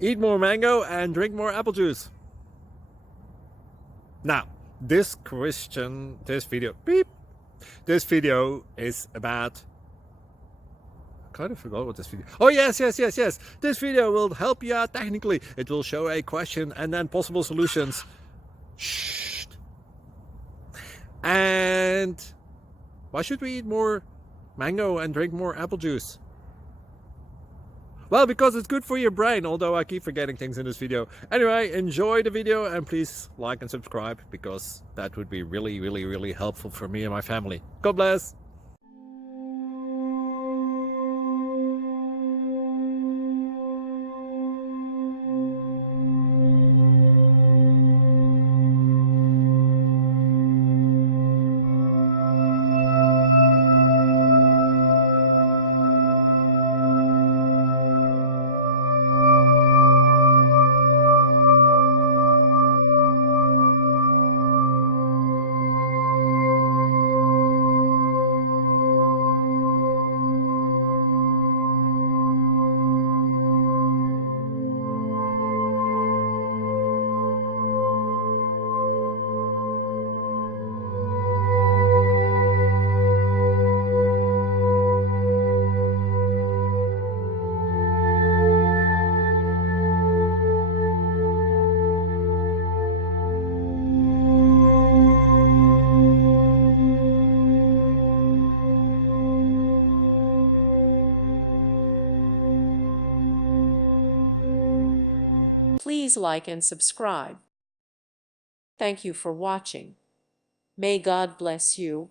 Eat more mango and drink more apple juice. Now, this video is about, I kind of forgot what this video. Oh yes. This video will help you out technically. It will show a question and then possible solutions. Shh. And why should we eat more mango and drink more apple juice? Well, because it's good for your brain, although I keep forgetting things in this video. Anyway, enjoy the video and please like and subscribe, because that would be really helpful for me and my family. God bless! Please like and subscribe. Thank you for watching. May God bless you.